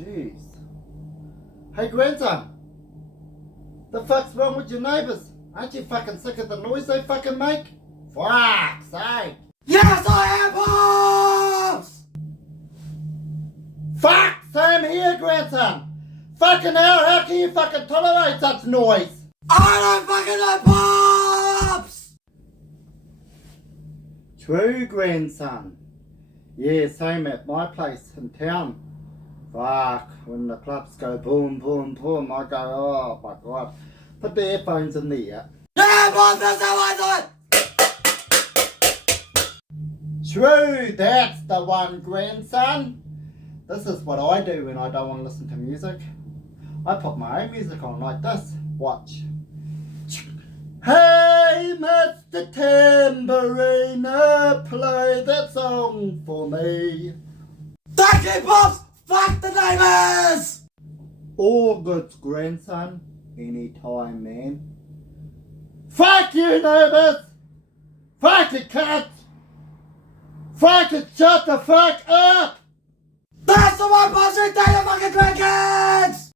Jeez. Hey, grandson. The fuck's wrong with your neighbors? Aren't you fucking sick of the noise they fucking make? Fuck's sake. Yes, I am, Pops! Fuck, same here, grandson. Fucking hell, how can you fucking tolerate such noise? I don't fucking know, Pops! True, grandson. Yeah, same at my place in town. Fuck, when the clubs go boom, boom, boom, I go, oh my god. Put the earphones in there. Yeah, Pops, that's how I do it! True, that's the one, grandson. This is what I do when I don't want to listen to music. I put my own music on like this. Watch. Hey, Mr. Tambourine, play that song for me. Thank you, Pops! Fuck the neighbours! All good, grandson. Anytime, man. Fuck you, neighbours! Fuck it, cunt! Fuck it, shut the fuck up! That's the one, Pops! You take your fucking grandkids!